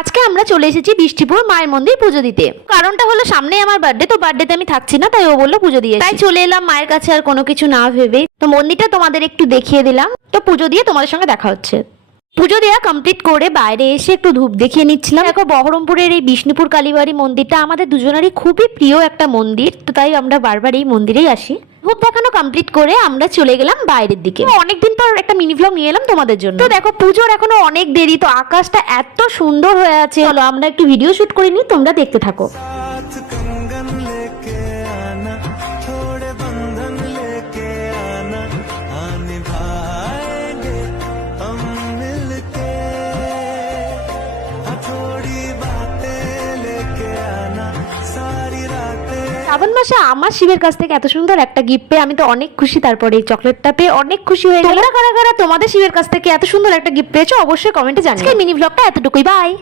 আজকে আমরা চলে এসেছি বৃষ্টিপুর মায়ের মন্দির পুজো দিতে। কারণটা হলো সামনেই আমার বার্থডে, তো বার্থডেতে আমি থাকছি না, তাই ও বললো পুজো দিয়ে, তাই চলে এলাম মায়ের কাছে আর কোনো কিছু না ভেবেই। তো মন্দিরটা তোমাদের একটু দেখিয়ে দিলাম, তো পুজো দিয়ে তোমাদের সঙ্গে দেখা হচ্ছে। পুজো দেওয়া কমপ্লিট করে বাইরে এসে একটু ধূপ দেখিয়ে নিচ্ছিলাম। দেখো বহরমপুরের এই বিষ্ণুপুর কালীবাড়ি মন্দিরটা আমাদের দুজনেরই খুবই প্রিয় একটা মন্দির, তো তাই আমরা বারবার এই মন্দিরেই আসি। ধূপ দেখানো কমপ্লিট করে আমরা চলে গেলাম বাইরের দিকে। অনেকদিন পর একটা মিনি ভ্লগ নিয়ে এলাম তোমাদের জন্য। তো দেখো পুজোর এখনো অনেক দেরি, তো আকাশটা এত সুন্দর হয়ে আছে। চলো আমরা একটু ভিডিও শুট করে নিই, তোমরা দেখতে থাকো। শ্রাবণ মাসে আমার শিবের কাছ থেকে এত সুন্দর একটা গিফট পেয়ে আমি তো অনেক খুশি। তারপরে এই চকলেটটা পেয়ে অনেক খুশি হয়ে গেলাম। কারা কারা তোমাদের শিবের কাছ থেকে এত সুন্দর একটা গিফট পেয়েছো অবশ্যই কমেন্টে জানিও। মিনি ব্লগটা এতটুকুই, বাই।